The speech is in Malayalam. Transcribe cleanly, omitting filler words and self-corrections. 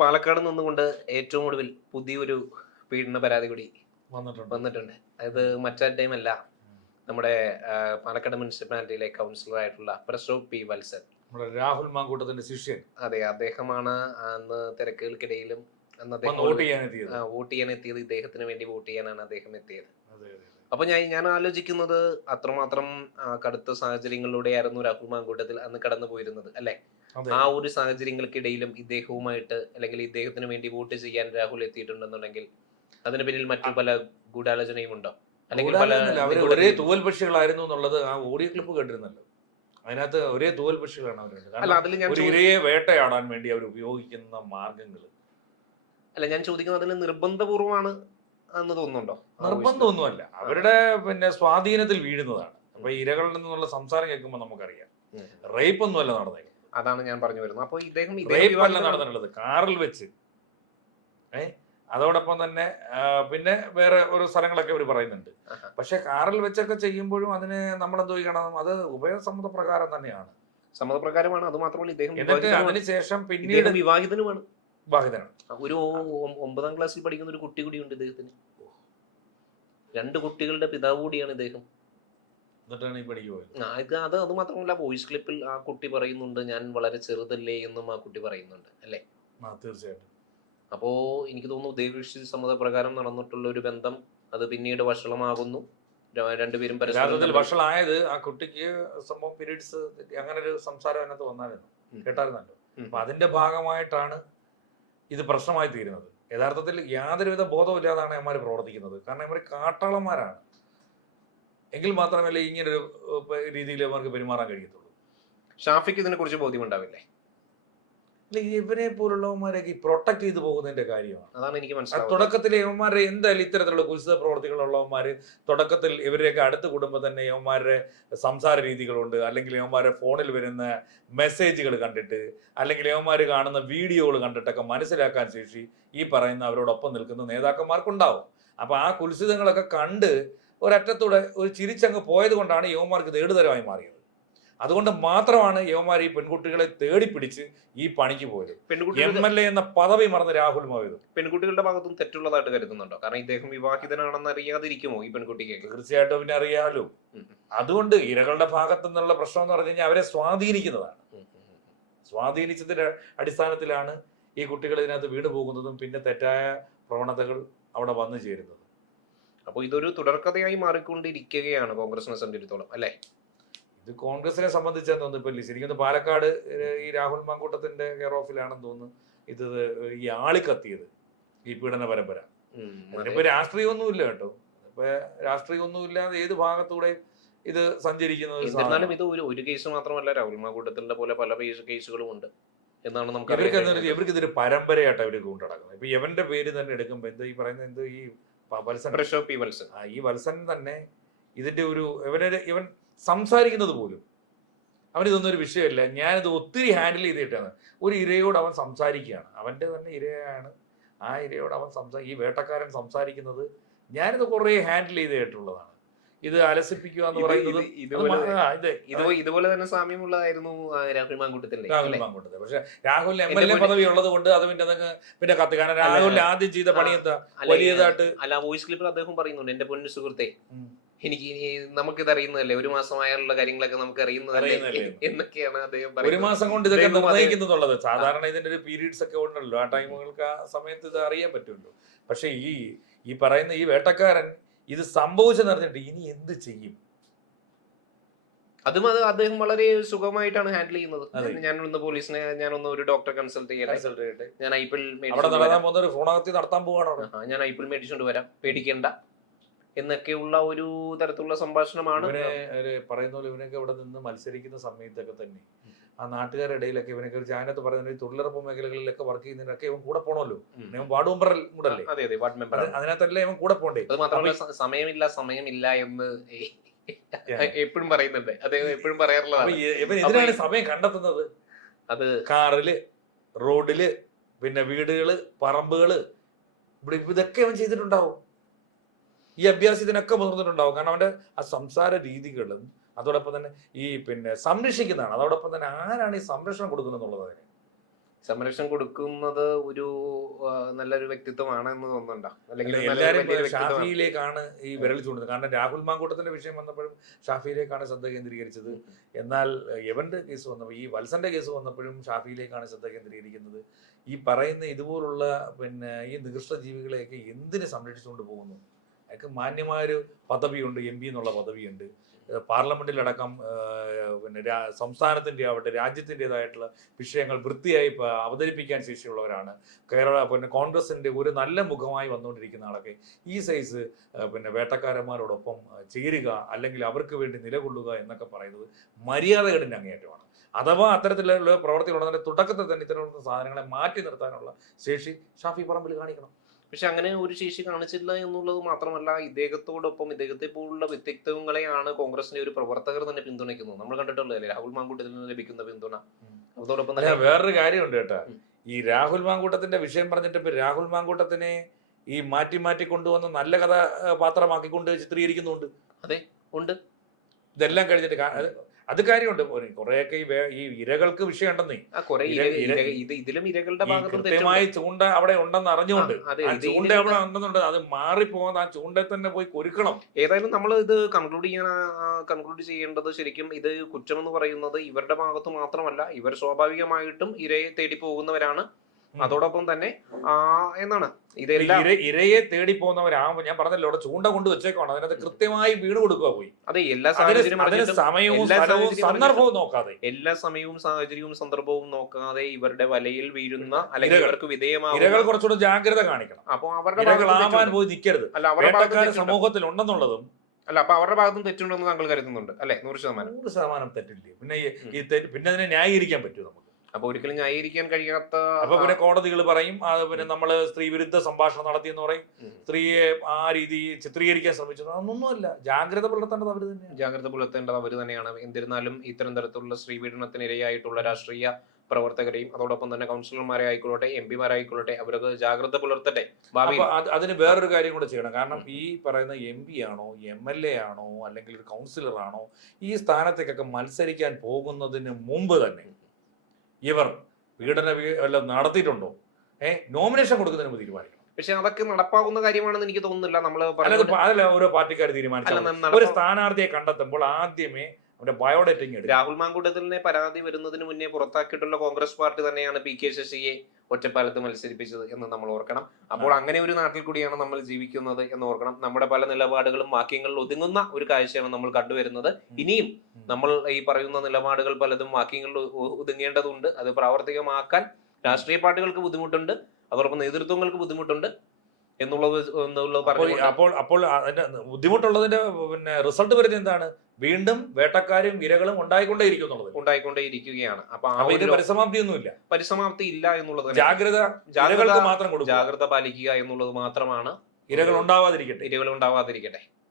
പാലക്കാട് നിന്നുകൊണ്ട് ഏറ്റവും ഒടുവിൽ പുതിയൊരു പീഡന പരാതി കൂടി വന്നിട്ടുണ്ട്. വന്നിട്ടുണ്ട്. അത് മറ്റാരുടെയും അല്ല, നമ്മുടെ പാലക്കാട് മുനിസിപ്പാലിറ്റിയിലെ കൗൺസിലർ ആയിട്ടുള്ള പ്രശോഭ് പി വത്സൻ. നമ്മുടെ രാഹുൽ മാങ്കൂട്ടത്തിന്റെ ശിഷ്യൻ അതെ, അദ്ദേഹമാണ് അന്ന് തിരക്കുകൾക്കിടയിലും അന്ന് വന്ന് വോട്ട് ചെയ്യാൻ എത്തിയത്. വോട്ട് ചെയ്യാൻ എത്തിയത്. ഇദ്ദേഹത്തിന് വേണ്ടി വോട്ട് ചെയ്യാനാണ് അദ്ദേഹം എത്തിയത്. അതെ, അതെ, അതെ. അപ്പൊ ഞാൻ ആലോചിക്കുന്നത് അത്രമാത്രം കടുത്ത സാഹചര്യങ്ങളിലൂടെയായിരുന്നു രാഹുൽ മാങ്കൂട്ടത്തിൽ അന്ന് കടന്നു പോയിരുന്നത്, അല്ലെ? അതെ. ആ ഒരു സാഹചര്യങ്ങൾക്കിടയിലും ഇദ്ദേഹവുമായിട്ട് അല്ലെങ്കിൽ ഇദ്ദേഹത്തിന് വേണ്ടി വോട്ട് ചെയ്യാൻ രാഹുൽ എത്തിയിട്ടുണ്ടെന്നുണ്ടെങ്കിൽ അതിന് പിന്നിൽ മറ്റു പല ഗൂഢാലോചനയും ഉണ്ടോ? അല്ലെങ്കിൽ പല കൂടാതെ അവര് ഒരേ തൂവൽ പക്ഷികളായിരുന്നു എന്നുള്ളത് ആ ഓഡിയോ ക്ലിപ്പ് കേട്ടിരുന്നല്ലോ. അതിനകത്ത് ഒരേ തൂവൽ പക്ഷികളാണ് അവർ. അല്ല, അതിൽ ഞാൻ ഒരു ഇരയെ വേട്ടയാടാൻ വേണ്ടി അവർ ഉപയോഗിക്കുന്ന മാർഗങ്ങൾ ഞാൻ ചോദിക്കുന്നത് അതിൽ നിർബന്ധപൂർവമാണ് എന്ന് തോന്നുന്നുണ്ടോ? നിർബന്ധമൊന്നുമല്ല, അവരുടെ പിന്നെ സ്വാധീനത്തിൽ വീഴുന്നതാണ്. അപ്പൊ ഇരകളിൽ നിന്നുള്ള സംസാരം കേൾക്കുമ്പോൾ നമുക്കറിയാം റേപ്പ് ഒന്നുമല്ല നടന്നത്. അതാണ് ഞാൻ പറഞ്ഞു വരുന്നത്. അപ്പൊ ഇദ്ദേഹം റേപ്പ് അല്ല നടന്നിട്ടുള്ളത്, കാറിൽ വെച്ച്. അതോടൊപ്പം തന്നെ പിന്നെ വേറെ ഒരു സ്ഥലങ്ങളൊക്കെ അവർ പറയുന്നുണ്ട്. പക്ഷെ കാറിൽ വെച്ചൊക്കെ ചെയ്യുമ്പോഴും അതിന് നമ്മളെന്തോ ചെയ്യണം, അത് ഉഭയസമ്മത പ്രകാരം തന്നെയാണ്. സമ്മതപ്രകാരമാണ്. അത് മാത്രമല്ല, ഇദ്ദേഹം എന്നിട്ട് അതിനുശേഷം പിന്നീട് വിവാഹിതനുമാണ്. വിവാഹിതനാണ്. ഒരു 9ാം ക്ലാസ്സിൽ പഠിക്കുന്ന ഒരു കുട്ടി കൂടിയുണ്ട് ഇദ്ദേഹത്തിന്. 2 കുട്ടികളുടെ പിതാവ് കൂടിയാണ് ഇദ്ദേഹം. എന്നിട്ടാണ് ഈ പണിക്ക് പോയത്. അത് മാത്രമല്ല, വോയിസ് ക്ലിപ്പിൽ ആ കുട്ടി പറയുന്നുണ്ട്, ഞാൻ വളരെ ചെറുതല്ലേ എന്നും ആ കുട്ടി പറയുന്നുണ്ട്, അല്ലേ? തീർച്ചയായിട്ടും. അപ്പോ എനിക്ക് തോന്നുന്നു ഉദ്ദേശിച്ച സമ്മതപ്രകാരം നടന്നിട്ടുള്ള ഒരു ബന്ധം അത് പിന്നീട് വഷളമാകുന്നു. രണ്ടുപേരും വഷളായത് ആ കുട്ടിക്ക് സംഭവം പീരീഡ്സ് അങ്ങനെ ഒരു സംസാരം അതിനകത്ത് വന്നായിരുന്നു, കേട്ടായിരുന്നല്ലോ. അപ്പൊ അതിന്റെ ഭാഗമായിട്ടാണ് ഇത് പ്രശ്നമായി തീരുന്നത്. യഥാർത്ഥത്തിൽ യാതൊരുവിധ ബോധമില്ലാതാണ് അവന്മാർ പ്രവർത്തിക്കുന്നത്. കാരണം ഇവർ കാട്ടാളന്മാരാണ്. എങ്കിൽ മാത്രമല്ലേ ഇങ്ങനൊരു രീതിയിൽ അവർക്ക് പെരുമാറാൻ കഴിയത്തുള്ളൂ. ഷാഫിക്ക് ഇതിനെ കുറിച്ച് ബോധ്യമുണ്ടാവില്ലേ? ഇവരെ പോലുള്ളവന്മാരൊക്കെ പ്രൊട്ടക്ട് ചെയ്തു പോകുന്നതിന്റെ കാര്യമാണ്. അതാണ് എനിക്ക് മനസ്സിലായത്. തുടക്കത്തിൽ യവന്മാരെ എന്തായാലും ഇത്തരത്തിലുള്ള കുൽസിത പ്രവർത്തികളുള്ളവന്മാര് തുടക്കത്തിൽ ഇവരെയൊക്കെ അടുത്ത് കൂടുമ്പോൾ തന്നെ യവന്മാരുടെ സംസാര രീതികളുണ്ട്, അല്ലെങ്കിൽ യവന്മാരെ ഫോണിൽ വരുന്ന മെസ്സേജുകൾ കണ്ടിട്ട്, അല്ലെങ്കിൽ യവന്മാര് കാണുന്ന വീഡിയോകൾ കണ്ടിട്ടൊക്കെ മനസ്സിലാക്കാൻ ശേഷി ഈ പറയുന്ന അവരോടൊപ്പം നിൽക്കുന്ന നേതാക്കന്മാർക്കുണ്ടാവും. അപ്പൊ ആ കുൽസിതങ്ങളൊക്കെ കണ്ട് ഒരറ്റത്തൂടെ ഒരു ചിരിച്ചങ്ങ് പോയത് കൊണ്ടാണ് യവന്മാർക്ക് തേടുതരമായി മാറിയത്. അതുകൊണ്ട് മാത്രമാണ് യവന്മാർ ഈ പെൺകുട്ടികളെ തേടിപ്പിടിച്ച് ഈ പണിക്ക് പോയത്. MLA എന്ന പദവി മറന്ന് രാഹുൽ പോയത്. പെൺകുട്ടികളുടെ ഭാഗത്തും തെറ്റുള്ളതായിട്ട് കരുതുന്നുണ്ടോ? കാരണം ഇദ്ദേഹം വിവാഹിതനാണെന്ന് അറിയാതിരിക്കുമോ ഈ പെൺകുട്ടിക്ക്? തീർച്ചയായിട്ടും പിന്നെ അറിയാലോ. അതുകൊണ്ട് ഇരകളുടെ ഭാഗത്തു നിന്നുള്ള പ്രശ്നം എന്ന് പറഞ്ഞു കഴിഞ്ഞാൽ അവരെ സ്വാധീനിക്കുന്നതാണ്. സ്വാധീനിച്ചതിന്റെ അടിസ്ഥാനത്തിലാണ് ഈ കുട്ടികൾ ഇതിനകത്ത് വീണ് പോകുന്നതും പിന്നെ തെറ്റായ പ്രവണതകൾ അവിടെ വന്നു ചേരുന്നത്. അപ്പോൾ ഇതൊരു തുടർക്കഥയായി മാറിക്കൊണ്ടിരിക്കുകയാണ് കോൺഗ്രസിനെ സംബന്ധിച്ചിടത്തോളം, അല്ലേ? ഇത് കോൺഗ്രസിനെ സംബന്ധിച്ചെന്ന് തോന്നുന്നു ഇപ്പൊ ശരിക്കും പാലക്കാട് ഈ രാഹുൽ മാങ്കൂട്ടത്തിന്റെ കെയർ ഓഫിലാണെന്ന് തോന്നുന്നു ഇത് ഈ ആളിക്കത്തിയത്, ഈ പീഡന പരമ്പര. അതിനിപ്പോ രാഷ്ട്രീയമൊന്നുമില്ല കേട്ടോ. ഇപ്പൊ രാഷ്ട്രീയമൊന്നുമില്ലാതെ ഏത് ഭാഗത്തൂടെ ഇത് സഞ്ചരിക്കുന്നത്. എന്നിരുന്നാലും ഇത് ഒരു കേസ് മാത്രമല്ല, രാഹുൽ മാങ്കൂട്ടത്തിന്റെ പോലെ പല കേസുകളും ഉണ്ട് എന്നാണ് നമുക്ക്. ഇവർക്ക് ഇതൊരു പരമ്പരയായിട്ട് അവർക്ക് കൊണ്ടുനടക്കുന്നത്. ഇപ്പൊ ഇവന്റെ പേര് തന്നെ എടുക്കുമ്പോ എന്ത് ഈ പറയുന്നത്, എന്ത് ഈ വത്സൻ, ഈ വത്സൻ തന്നെ ഇതിന്റെ ഒരു ഇവൻ സംസാരിക്കുന്നത് പോലും അവനിതൊന്നും ഒരു വിഷയമല്ല. ഞാനിത് ഒത്തിരി ഹാൻഡിൽ ചെയ്തിട്ടാണ്. ഒരു ഇരയോട് അവൻ സംസാരിക്കുകയാണ്, അവന്റെ തന്നെ ഇരയാണ്. ആ ഇരയോട് അവൻ ഈ വേട്ടക്കാരൻ സംസാരിക്കുന്നത് ഞാനിത് കുറെ ഹാൻഡിൽ ചെയ്തിട്ടുള്ളതാണ്. ഇത് അലസിപ്പിക്കുക എന്ന് പറയുന്നത് ഇതുപോലെ തന്നെ സാമ്യമുള്ളതായിരുന്നു രാഹുൽ മാങ്കൂട്ടത്തിന്റെ. പക്ഷെ രാഹുൽ MLA പദവി ഉള്ളത് കൊണ്ട് അത് പിന്നെ കത്ത്. കാരണം രാഹുൽ ആദ്യം ചെയ്ത പണി എന്താ വലിയതായിട്ട് അല്ല, വോയിസ് ക്ലിപ്പിൽ അദ്ദേഹം പറയുന്നുണ്ട്, എന്റെ പൊന്നു സുഹൃത്തെ, എനിക്ക് നമുക്കിത് അറിയുന്നതല്ലേ, 1 മാസമായുള്ള കാര്യങ്ങളൊക്കെ നമുക്ക് അറിയുന്നതല്ലേ എന്നൊക്കെയാണ് അദ്ദേഹം പറയുന്നത്. 1 മാസം കൊണ്ട് ഇതൊക്കെ നിർണ്ണയിക്കുന്നുള്ളത്. സാധാരണ ഇതിന്റെ ഒരു പീരീഡ്സ് ഒക്കെ ഉണ്ടല്ലോ, ആ ടൈമുകൾക്ക് ആ സമയത്ത് ഇത് അറിയാൻ പറ്റുമല്ലോ. പക്ഷെ ഈ പറയുന്ന ഈ വേട്ടക്കാരൻ ഇത് സംഭവിച്ചെന്ന് അറിഞ്ഞിട്ട് ഇനി എന്ത് ചെയ്യും? അതും അദ്ദേഹം വളരെ സുഖമായിട്ടാണ് ഹാൻഡിൽ ചെയ്യുന്നത്. ഞാനൊന്ന് പോലീസിനെ, ഞാനൊന്ന് ഒരു ഡോക്ടറെ കൺസൾട്ട് ചെയ്യട്ടെ, ഞാൻ IPL നടത്താൻ പോവാണ്, ഞാൻ IPL മേടിച്ചുകൊണ്ട് വരാം, പേടിക്കേണ്ട എന്നൊക്കെയുള്ള ഒരു തരത്തിലുള്ള സംഭാഷണമാണ് പറയുന്ന പോലെ. ഇവനൊക്കെ ഇവിടെ നിന്ന് മത്സരിക്കുന്ന സമയത്തൊക്കെ തന്നെ ആ നാട്ടുകാരുടെ ഇടയിലൊക്കെ ഇവനൊക്കെ ഒരു ചാനത്ത് പറയുന്ന തൊഴിലുറപ്പ് മേഖലകളിലൊക്കെ വർക്ക് ചെയ്യുന്നതിനൊക്കെ ഇവൻ കൂടെ പോണല്ലോ. ഇവൻ വാർഡ് മെമ്പർ കൂടെ അല്ലേ? അതിനകത്തല്ലേ ഇവൻ കൂടെ പോണ്ടേ? അത് മാത്രമല്ല, സമയമില്ല എന്ന് എപ്പോഴും പറയുന്നുണ്ട് അദ്ദേഹം, എപ്പോഴും പറയാറുള്ളതാണ്. ഇവൻ ഇതിനാണ് സമയം കണ്ടെത്തുന്നത്. അത് കാറില്, റോഡില്, പിന്നെ വീടുകള്, പറമ്പുകള്, ഇവിടെ ഇതൊക്കെ അവൻ ചെയ്തിട്ടുണ്ടാവും. ഈ അഭ്യാസത്തിനൊക്കെ മുതിർന്നിട്ടുണ്ടാവും. കാരണം അവന്റെ ആ സംസാര രീതികളും അതോടൊപ്പം തന്നെ ഈ പിന്നെ സംരക്ഷിക്കുന്നതാണ്. അതോടൊപ്പം തന്നെ ആരാണ് ഈ സംരക്ഷണം കൊടുക്കുന്നത് എന്നുള്ളത്. സംരക്ഷണം കൊടുക്കുന്നത് ഒരു നല്ലൊരു വ്യക്തിത്വമാണ് എന്ന് തോന്നുന്നുണ്ടോ? അല്ലെങ്കിൽ എല്ലാവരും വലിയൊരു വ്യക്തിത്വമാണ്? ഷാഫിയിലേക്കാണ് ഈ വിരൽ ചൂണ്ടുന്നത്. കാരണം രാഹുൽ മാങ്കൂട്ടത്തിന്റെ വിഷയം വന്നപ്പോഴും ഷാഫിയിലേക്കാണ് ശ്രദ്ധ കേന്ദ്രീകരിച്ചത്. എന്നാൽ യവന്റെ കേസ് വന്നപ്പോൾ, ഈ വത്സന്റെ കേസ് വന്നപ്പോഴും ഷാഫിയിലേക്കാണ് ശ്രദ്ധ കേന്ദ്രീകരിക്കുന്നത്. ഈ പറയുന്ന ഇതുപോലുള്ള ഈ നികൃഷ്ട ജീവികളെയൊക്കെ എന്തിന് സംരക്ഷിച്ചുകൊണ്ട് പോകുന്നു? അയാൾക്ക് മാന്യമായൊരു പദവിയുണ്ട്, MP എന്നുള്ള പദവിയുണ്ട്. പാർലമെന്റിലടക്കം സംസ്ഥാനത്തിൻ്റെ ആവട്ടെ രാജ്യത്തിൻ്റെതായിട്ടുള്ള വിഷയങ്ങൾ വൃത്തിയായി അവതരിപ്പിക്കാൻ ശേഷിയുള്ളവരാണ്. കോൺഗ്രസിന്റെ ഒരു നല്ല മുഖമായി വന്നുകൊണ്ടിരിക്കുന്ന ആളൊക്കെ ഈ സൈസ് വേട്ടക്കാരന്മാരോടൊപ്പം ചേരുക, അല്ലെങ്കിൽ അവർക്ക് വേണ്ടി നിലകൊള്ളുക എന്നൊക്കെ പറയുന്നത് മര്യാദകേടിൻ്റെ അങ്ങേയറ്റമാണ്. അഥവാ അത്തരത്തിലുള്ള പ്രവർത്തികളുടെ തുടക്കത്തിൽ തന്നെ ഇത്തരത്തിലുള്ള സാധനങ്ങളെ മാറ്റി നിർത്താനുള്ള ശേഷി ഷാഫി പറമ്പിൽ കാണിക്കണം. പക്ഷെ അങ്ങനെ ഒരു ശേഷി കാണിച്ചില്ല എന്നുള്ളത് മാത്രമല്ല, ഇദ്ദേഹത്തോടൊപ്പം ഇദ്ദേഹത്തെ പോലുള്ള വ്യക്തിത്വങ്ങളെയാണ് കോൺഗ്രസിന്റെ ഒരു പ്രവർത്തകർ തന്നെ പിന്തുണയ്ക്കുന്നത്. നമ്മൾ കണ്ടിട്ടുള്ളതല്ലേ രാഹുൽ മാങ്കൂട്ടത്തിൽ നിന്ന് ലഭിക്കുന്ന പിന്തുണ. അതോടൊപ്പം തന്നെ വേറൊരു കാര്യമുണ്ട് കേട്ടാ, ഈ രാഹുൽ മാങ്കൂട്ടത്തിന്റെ വിഷയം പറഞ്ഞിട്ട് ഇപ്പൊ രാഹുൽ മാങ്കൂട്ടത്തിനെ ഈ മാറ്റി മാറ്റി കൊണ്ടുവന്ന് നല്ല കഥാപാത്രമാക്കിക്കൊണ്ട് ചിത്രീകരിക്കുന്നുണ്ട്. അതെ, ഉണ്ട്. ഇതെല്ലാം കഴിഞ്ഞിട്ട് അത് കാര്യമുണ്ട്. കുറെയൊക്കെ ഈ ഇരകൾക്ക് വിഷയം ഉണ്ടെന്നേ, ഇതിലും ഇരകളുടെ ഭാഗത്ത് കൃത്യമായി ചൂണ്ട അവിടെ ഉണ്ടെന്ന് അറിഞ്ഞുകൊണ്ട് ചൂണ്ട അവിടെ ഉണ്ടെന്നുണ്ട്, അത് മാറിപ്പോകാൻ ആ ചൂണ്ടയിൽ തന്നെ പോയി കൊരുക്കണം. ഏതായാലും നമ്മൾ ഇത് കൺക്ലൂഡ് ചെയ്യേണ്ടത് ശരിക്കും ഇത് കുറ്റമെന്ന് പറയുന്നത് ഇവരുടെ ഭാഗത്ത് മാത്രമല്ല, ഇവർ സ്വാഭാവികമായിട്ടും ഇരയെ തേടി പോകുന്നവരാണ്. അതോടൊപ്പം തന്നെ എന്താണ് ഇരയെ തേടി പോകുന്നവരാകുമ്പോ ഞാൻ പറഞ്ഞല്ലോ, അവിടെ ചൂണ്ട കൊണ്ട് വെച്ചേക്കാണ്, അതിനകത്ത് കൃത്യമായി വീട് കൊടുക്കുക പോയി. അതെ, എല്ലാ സമയവും സന്ദർഭവും നോക്കാതെ, എല്ലാ സമയവും സാഹചര്യവും സന്ദർഭവും നോക്കാതെ ഇവരുടെ വലയിൽ വീഴുന്ന അല്ലെങ്കിൽ ഇവർക്ക് വിധേയമാകുന്ന ഇരകൾ കുറച്ചുകൂടെ ജാഗ്രത കാണിക്കണം. അപ്പൊ അവരുടെ പോയി നിൽക്കരുത്. സമൂഹത്തിൽ ഉണ്ടെന്നുള്ളതും അല്ല, അപ്പൊ അവരുടെ ഭാഗത്തും തെറ്റുണ്ടെന്ന് താങ്കൾ കരുതുന്നുണ്ട് അല്ലെ? 100% തെറ്റില്ലേ. പിന്നെ അതിനെ ന്യായീകരിക്കാൻ പറ്റുമോ നമുക്ക്? അപ്പൊ ഒരിക്കലും ന്യായീകരിക്കാൻ കഴിയാത്ത, അപ്പൊ കോടതികൾ പറയും നമ്മള് സ്ത്രീ വിരുദ്ധ സംഭാഷണം നടത്തിയെന്ന് പറയും, സ്ത്രീയെ ആ രീതി ചിത്രീകരിക്കാൻ ശ്രമിച്ചത്. അതൊന്നുമല്ല, ജാഗ്രത പുലർത്തേണ്ടത് അവർ തന്നെയാണ്. ജാഗ്രത പുലർത്തേണ്ടത് അവർ തന്നെയാണ്. എന്നിരുന്നാലും ഇത്തരം തരത്തിലുള്ള സ്ത്രീ പീഡനത്തിനിരയായിട്ടുള്ള രാഷ്ട്രീയ പ്രവർത്തകരെയും അതോടൊപ്പം തന്നെ കൗൺസിലർമാരെ ആയിക്കൊള്ളട്ടെ, MP മാരായിക്കൊള്ളട്ടെ, അവരൊക്കെ ജാഗ്രത പുലർത്തട്ടെ. അതിന് വേറൊരു കാര്യം കൂടെ ചെയ്യണം. കാരണം ഈ പറയുന്ന MP ആണോ, MLA ആണോ, അല്ലെങ്കിൽ ഒരു കൗൺസിലർ ആണോ, ഈ സ്ഥാനത്തേക്കൊക്കെ മത്സരിക്കാൻ പോകുന്നതിന് മുമ്പ് തന്നെ ഇവർ പീഡന നടത്തിയിട്ടുണ്ടോ, നോമിനേഷൻ കൊടുക്കുന്നതിന് മുമ്പ് തീരുമാനിക്കണം. പക്ഷെ അതൊക്കെ നടപ്പാകുന്ന കാര്യമാണെന്ന് എനിക്ക് തോന്നുന്നില്ല. അതല്ല ഓരോ പാർട്ടിക്കാർ തീരുമാനിച്ചു. ഒരു സ്ഥാനാർത്ഥിയെ കണ്ടെത്തുമ്പോൾ ആദ്യമേ അവരുടെ ബയോഡേറ്റിംഗ് എടുക്കും. രാഹുൽ മാങ്കൂട്ടത്തിലിനെ പരാതി വരുന്നതിന് മുന്നേ പുറത്താക്കിയിട്ടുള്ള കോൺഗ്രസ് പാർട്ടി തന്നെയാണ് PK ശശിയെ ഒറ്റപ്പാലത്ത് മത്സരിപ്പിച്ചത് എന്ന് നമ്മൾ ഓർക്കണം. അപ്പോൾ അങ്ങനെ ഒരു നാട്ടിൽ കൂടിയാണ് നമ്മൾ ജീവിക്കുന്നത് എന്ന് ഓർക്കണം. നമ്മുടെ പല നിലപാടുകളും വാക്യങ്ങളിൽ ഒതുങ്ങുന്ന ഒരു കാഴ്ചയാണ് നമ്മൾ കണ്ടുവരുന്നത്. ഇനിയും നമ്മൾ ഈ പറയുന്ന നിലപാടുകൾ പലതും വാക്യങ്ങളിൽ ഒതുങ്ങേണ്ടതുണ്ട്. അത് പ്രാവർത്തികമാക്കാൻ രാഷ്ട്രീയ പാർട്ടികൾക്ക് ബുദ്ധിമുട്ടുണ്ട്, അതോടൊപ്പം നേതൃത്വങ്ങൾക്ക് ബുദ്ധിമുട്ടുണ്ട് എന്നുള്ളത് പറഞ്ഞു. അപ്പോൾ അതിന്റെ ബുദ്ധിമുട്ടുള്ളതിന്റെ റിസൾട്ട് വരുന്നത് എന്താണ്? വീണ്ടും വേട്ടക്കാരും ഇരകളും ഉണ്ടായിക്കൊണ്ടേയിരിക്കുകയാണ്. അപ്പൊ ഇത് പരിസമാപ്തി ഇല്ല എന്നുള്ളത്. ജാഗ്രത പാലിക്കുക എന്നുള്ളത് മാത്രമാണ്. ഇരകൾ ഉണ്ടാവാതിരിക്കട്ടെ.